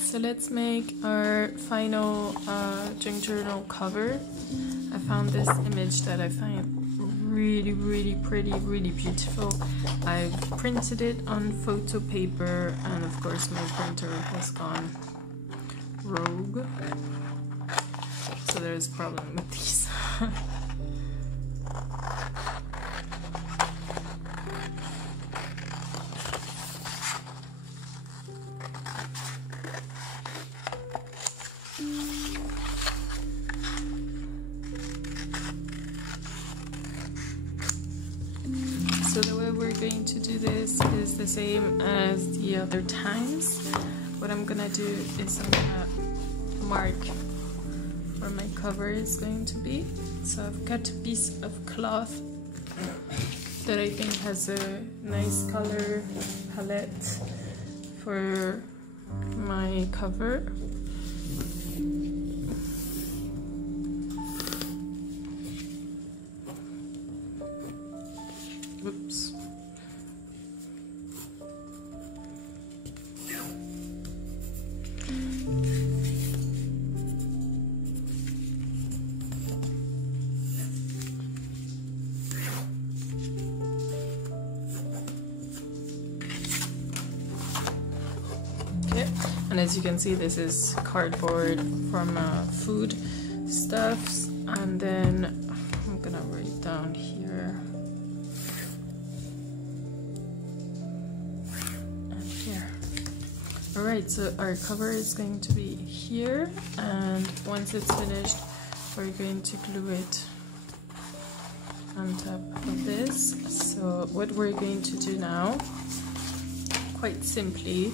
so let's make our final junk journal cover. I found this image that I find really pretty, really beautiful. I printed it on photo paper, and of course my printer has gone rogue, so there's a problem with these. So the way we're going to do this is the same as the other times. What I'm gonna do is I'm gonna mark where my cover is going to be. So I've cut a piece of cloth that I think has a nice color palette for my cover. Oops. Okay, and as you can see, this is cardboard from food stuffs, and then I'm gonna write down here. Alright, so our cover is going to be here, and once it's finished, we're going to glue it on top of this. So what we're going to do now, quite simply,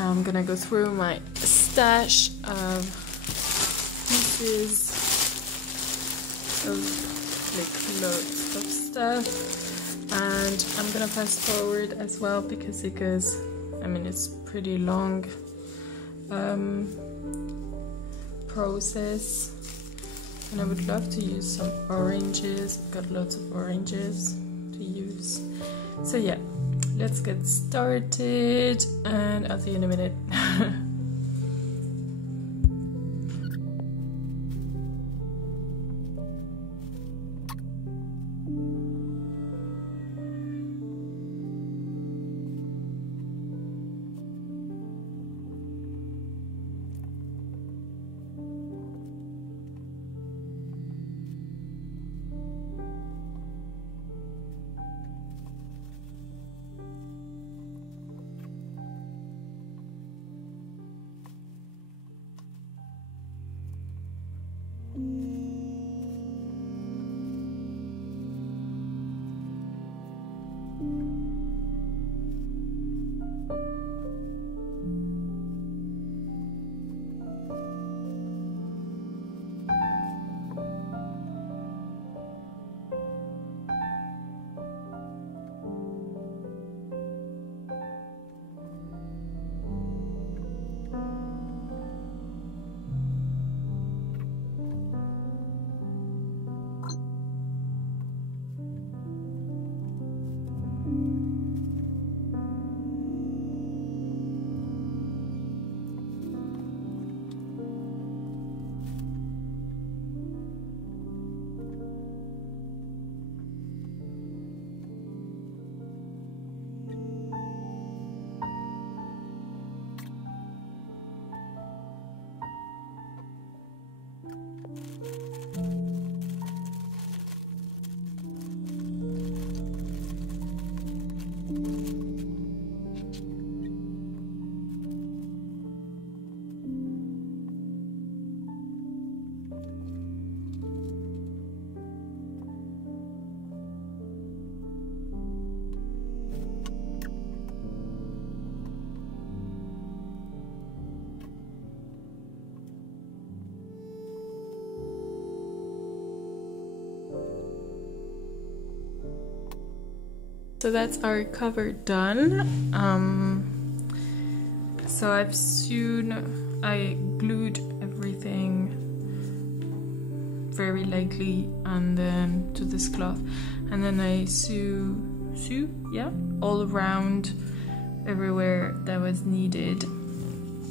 I'm gonna go through my stash of pieces of like loads of stuff, and I'm gonna fast forward as well because it goes, I mean, it's pretty long process, and I would love to use some oranges. I've got lots of oranges to use. So yeah, let's get started, and I'll see you in a minute. So that's our cover done. So I glued everything very lightly and then to this cloth, and then I sew all around everywhere that was needed.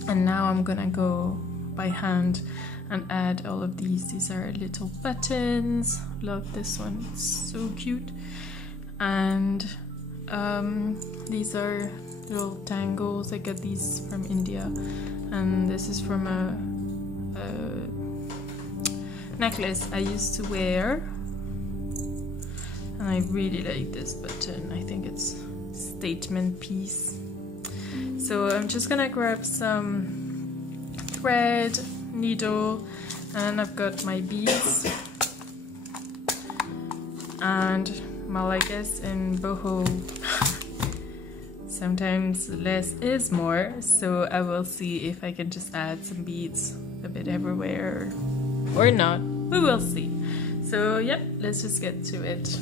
And now I'm gonna go by hand and add all of these. These are little buttons. Love this one, it's so cute. And these are little dangles. I get these from India, and this is from a necklace I used to wear, and I really like this button. I think it's a statement piece. So I'm just gonna grab some thread, needle, and I've got my beads. And well, I guess in boho sometimes less is more, so I will see if I can just add some beads a bit everywhere or not. We will see. So yep, let's just get to it.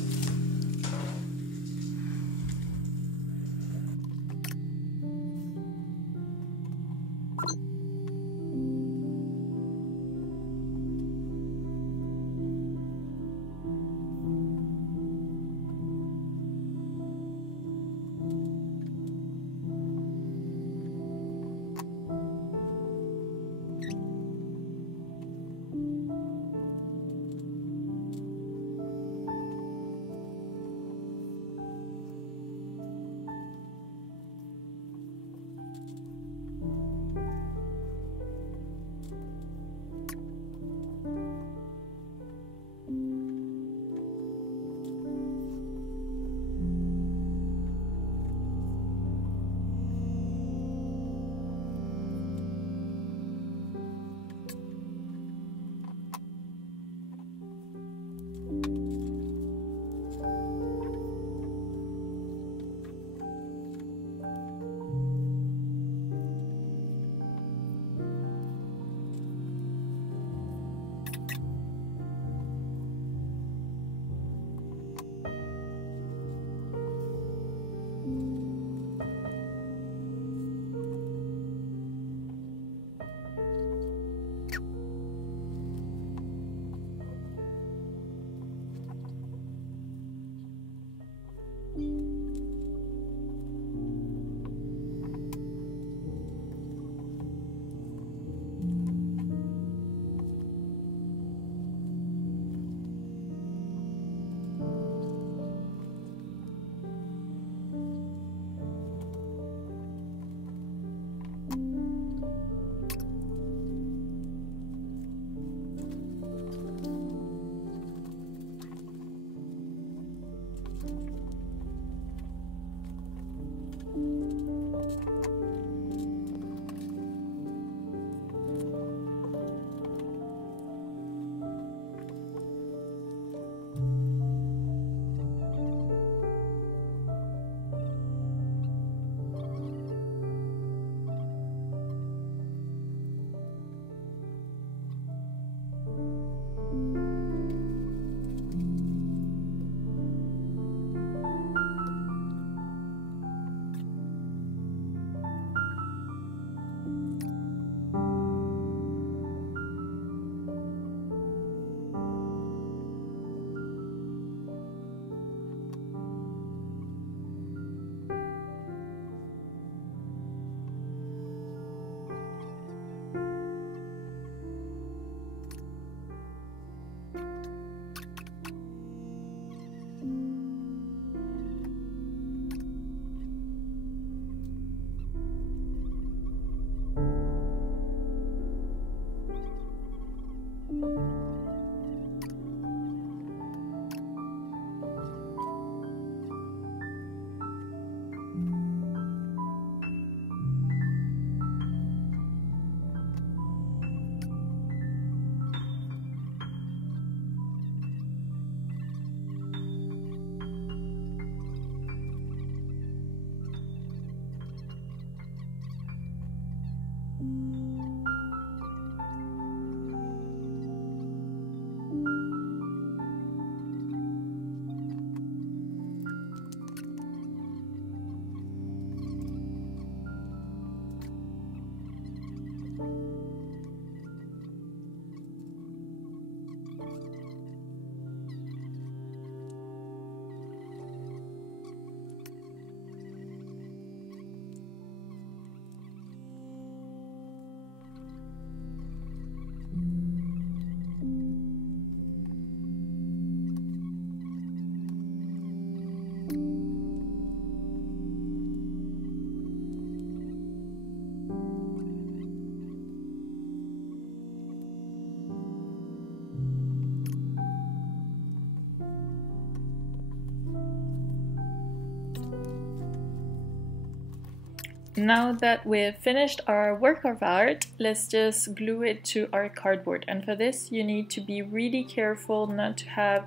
Now that we've finished our work of art, let's just glue it to our cardboard. And for this, you need to be really careful not to have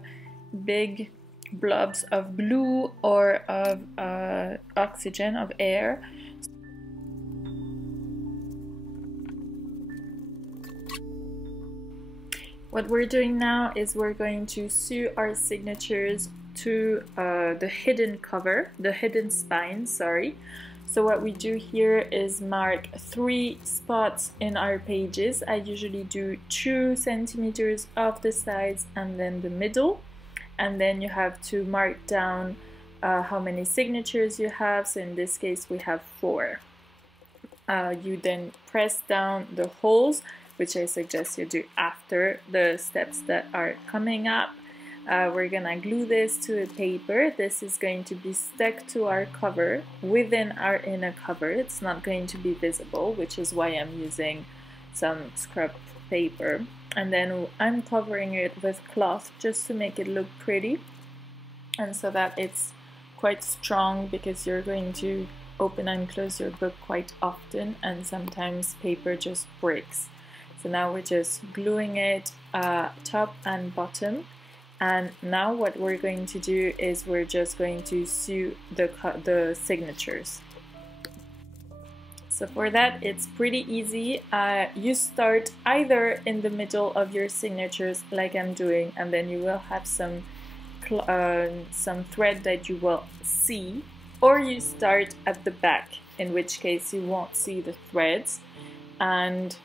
big blobs of glue or of oxygen, of air. What we're doing now is we're going to sew our signatures to the hidden cover, the hidden spine, sorry. So what we do here is mark 3 spots in our pages. I usually do 2 centimeters off the sides and then the middle. And then you have to mark down how many signatures you have. So in this case we have 4. You then press down the holes, which I suggest you do after the steps that are coming up. We're gonna glue this to a paper. This is going to be stuck to our cover within our inner cover. It's not going to be visible, which is why I'm using some scrap paper. And then I'm covering it with cloth just to make it look pretty and so that it's quite strong, because you're going to open and close your book quite often and sometimes paper just breaks. So now we're just gluing it top and bottom, and now what we're going to do is we're just going to sew the signatures. So for that, it's pretty easy. You start either in the middle of your signatures like I'm doing, and then you will have some thread that you will see, or you start at the back, in which case you won't see the threads, and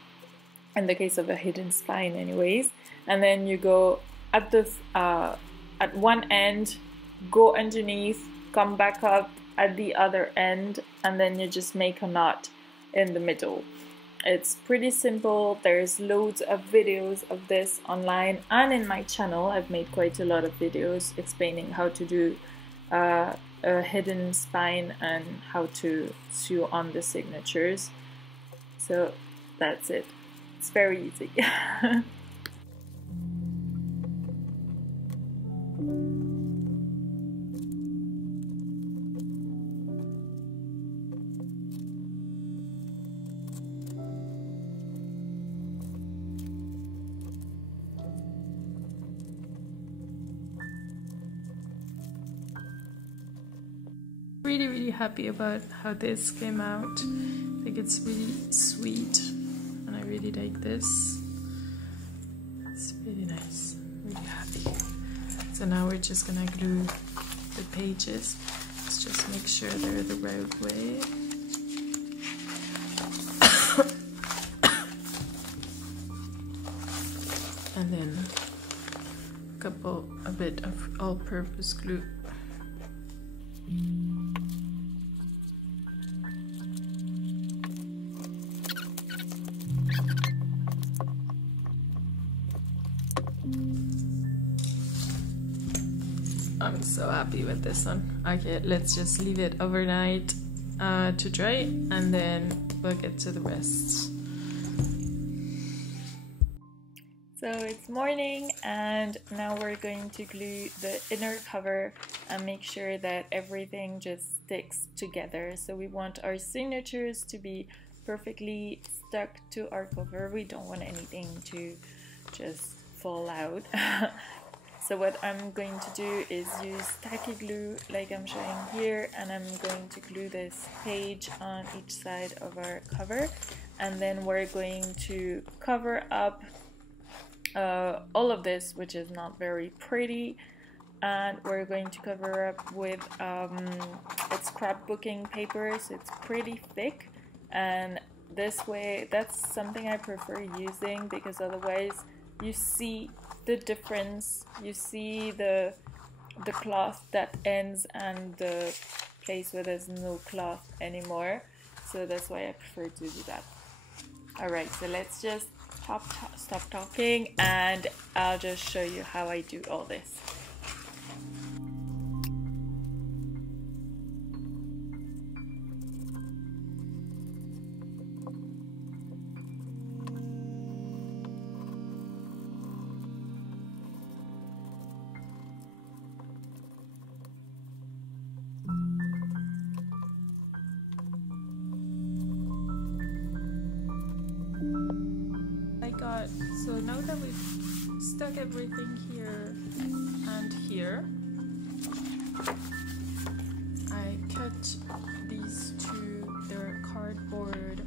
in the case of a hidden spine anyways, and then you go at the at one end, go underneath, come back up at the other end, and then you just make a knot in the middle. It's pretty simple. There's loads of videos of this online and in my channel. I've made quite a lot of videos explaining how to do a hidden spine and how to sew on the signatures. So that's it. It's very easy. Really happy about how this came out. I think it's really sweet and I really like this. It's really nice. Really happy. So now we're just gonna glue the pages. Let's just make sure they're the right way. And then a bit of all-purpose glue. I'm so happy with this one. Okay, let's just leave it overnight to dry, and then we'll get to the rest. So it's morning, and now we're going to glue the inner cover and make sure that everything just sticks together. So we want our signatures to be perfectly stuck to our cover. We don't want anything to just fall out. So what I'm going to do is use tacky glue like I'm showing here, and I'm going to glue this page on each side of our cover, and then we're going to cover up all of this, which is not very pretty, and we're going to cover up with it's scrapbooking paper, so it's pretty thick, and this way that's something I prefer using, because otherwise you see the difference. You see the cloth that ends and the place where there's no cloth anymore, so that's why I prefer to do that. Alright, so let's just stop talking and I'll just show you how I do all this. But so now that we've stuck everything here and here, I cut these two. They're cardboard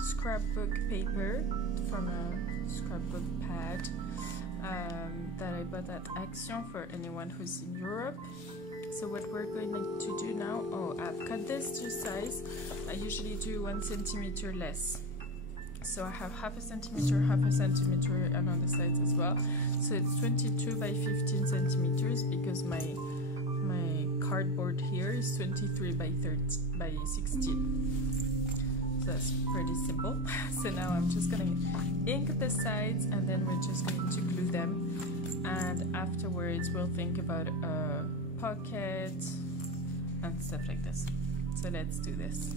scrapbook paper from a scrapbook pad that I bought at Action for anyone who's in Europe. So what we're going to do now, I've cut this to size. I usually do 1 centimeter less. So I have half a centimeter along the sides as well. So it's 22 by 15 centimeters because my cardboard here is 23 by 16. So that's pretty simple. So now I'm just gonna ink the sides and then we're just going to glue them. And afterwards we'll think about a pocket and stuff like this. So let's do this.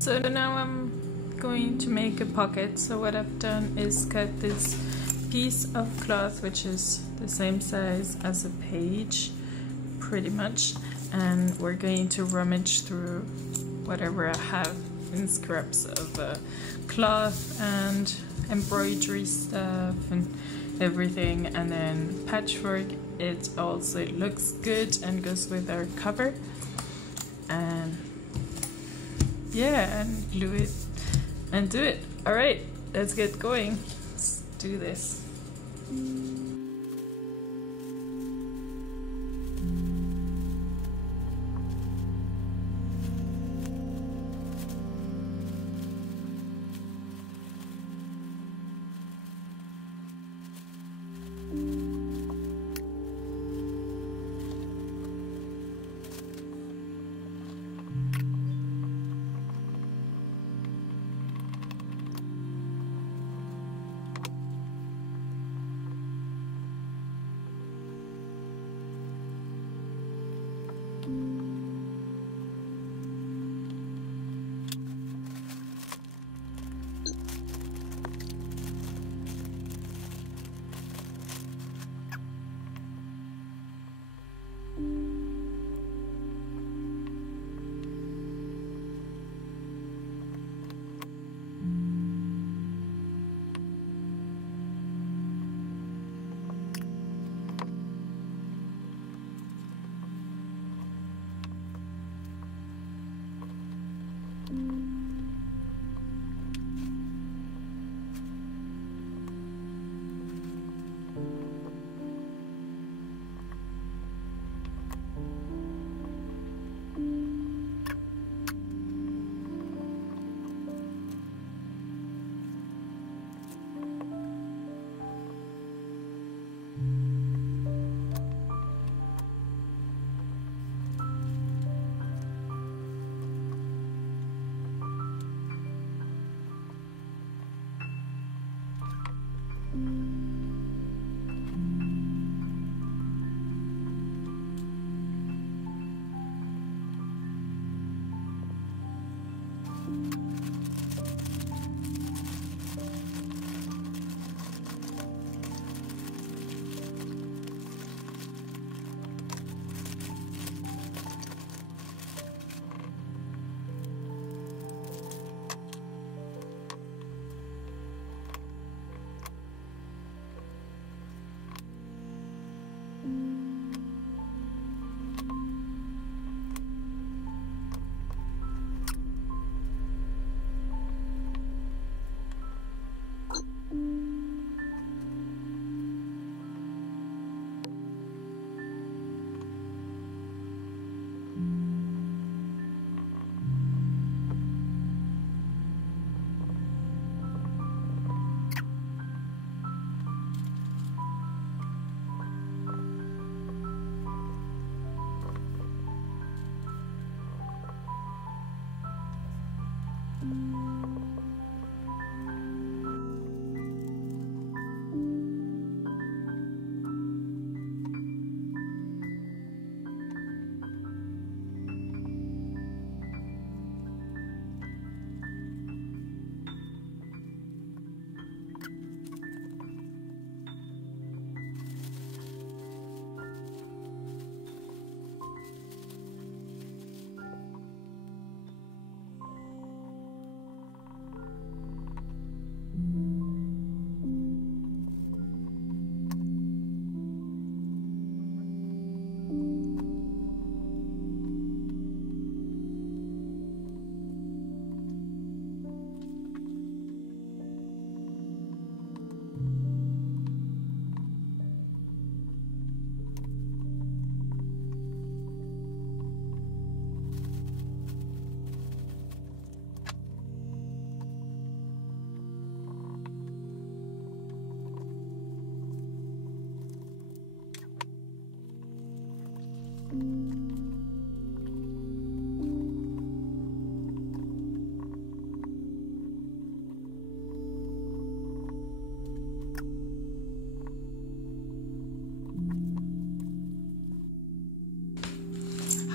So now I'm going to make a pocket. So what I've done is cut this piece of cloth, which is the same size as a page, pretty much, and we're going to rummage through whatever I have in scraps of cloth and embroidery stuff and everything, and then patchwork. It also looks good and goes with our cover. And yeah, and glue it and do it. All right, let's get going. Let's do this.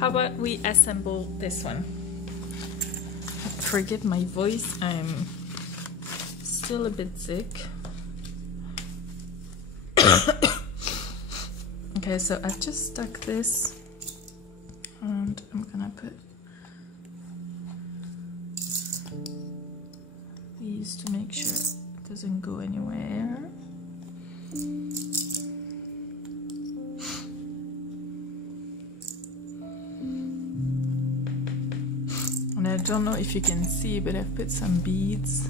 how about we assemble this one? Forget my voice, I'm still a bit sick. Okay, so I've just stuck this and I'm gonna put these to make sure it doesn't go anywhere. And I don't know if you can see, but I've put some beads,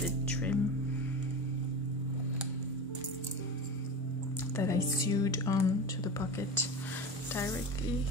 bit trim, that I sewed onto the pocket directly.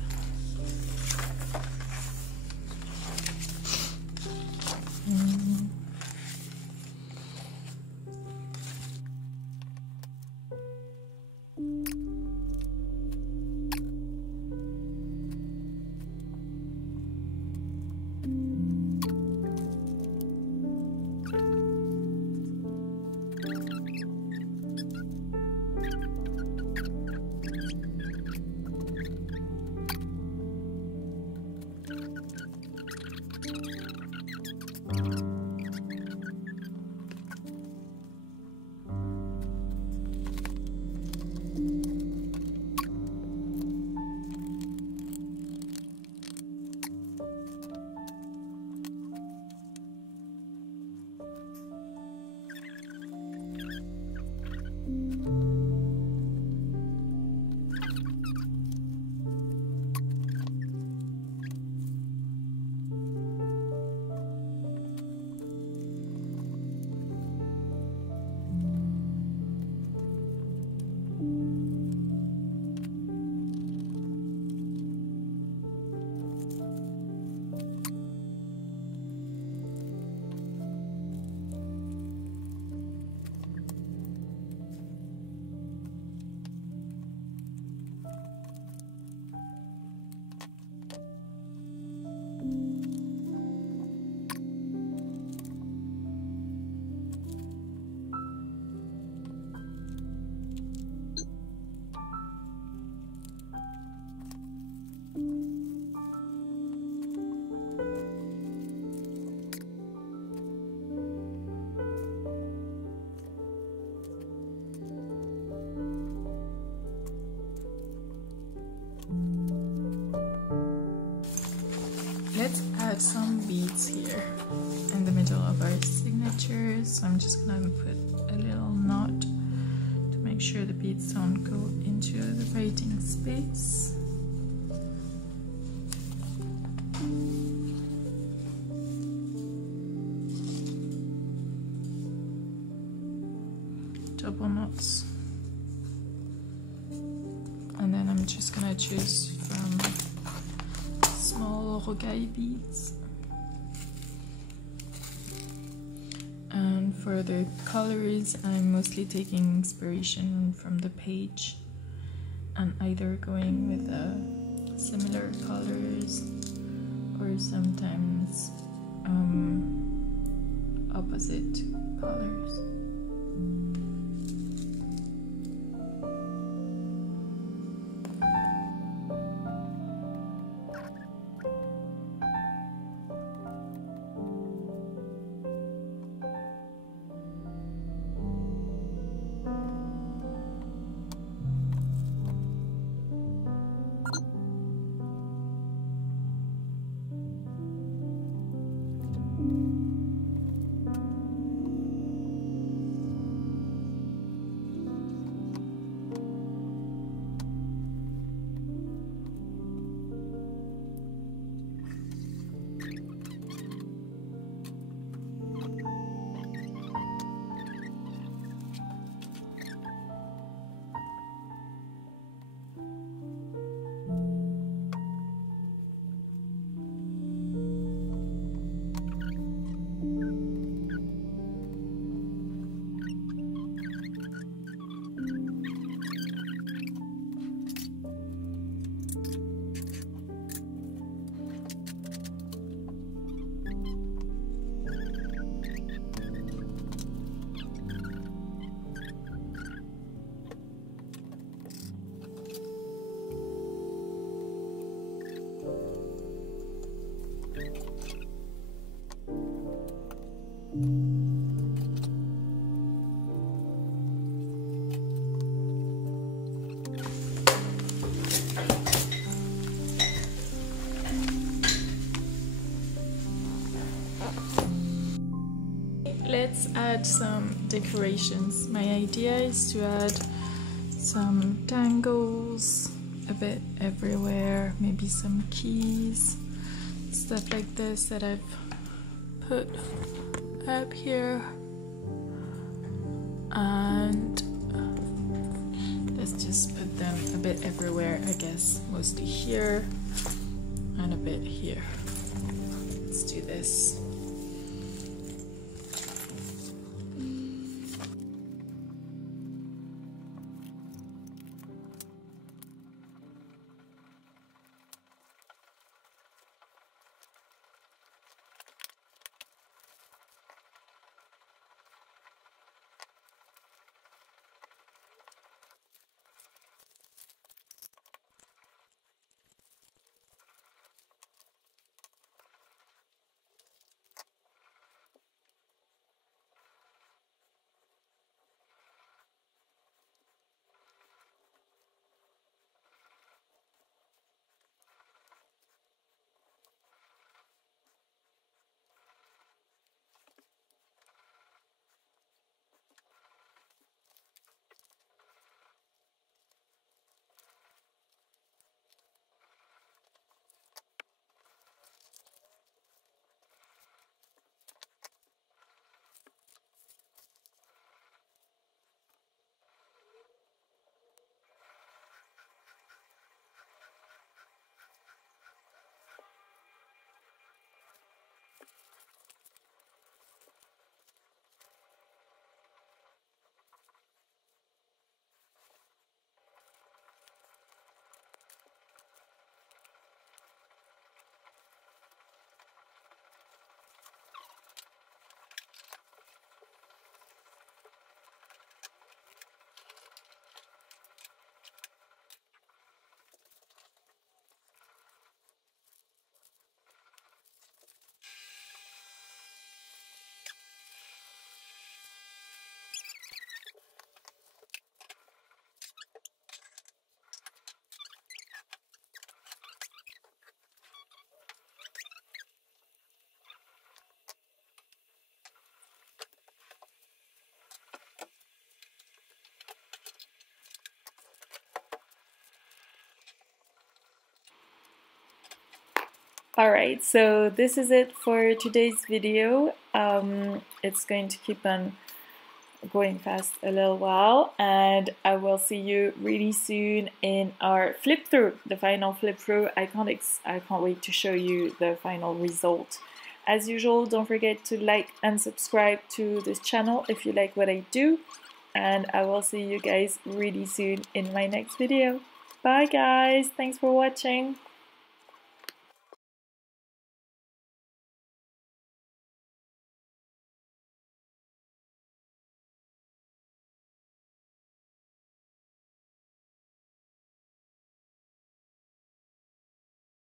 Let's add some beads here in the middle of our signatures. So I'm just gonna put a little knot to make sure the beads don't go into the writing space. Double knots. And then I'm just gonna choose from small rocaille beads. And for the colors, I'm mostly taking inspiration from the page and either going with similar colors or sometimes opposite colors. Let's add some decorations. My idea is to add some dangles a bit everywhere, maybe some keys, stuff like this that I've put up here, and let's just put them a bit everywhere, I guess, mostly here and a bit here. Let's do this. Alright, so this is it for today's video. It's going to keep on going fast a little while, and I will see you really soon in our flip through, the final flip through. I can't wait to show you the final result. As usual, don't forget to like and subscribe to this channel if you like what I do, and I will see you guys really soon in my next video. Bye guys, thanks for watching.